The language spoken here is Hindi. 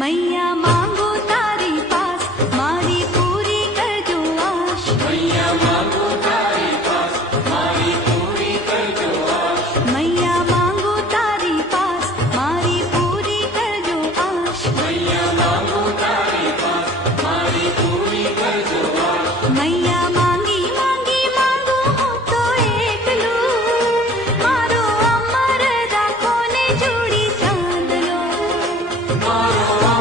मैया मांगो तारी पास मारी पूरी कर जो आश। मैया मांगो तारी पास मारी पूरी कर जो आश। मैया मांगो तारी पास मारी पूरी कर जो आश। मैया मांगो तारी पास मारी पूरी कर जो आश। मैया मांगी मांगी मांगो હું તો એકલું મારો અમર રાખો ને જોડી ચાંદલો। मारो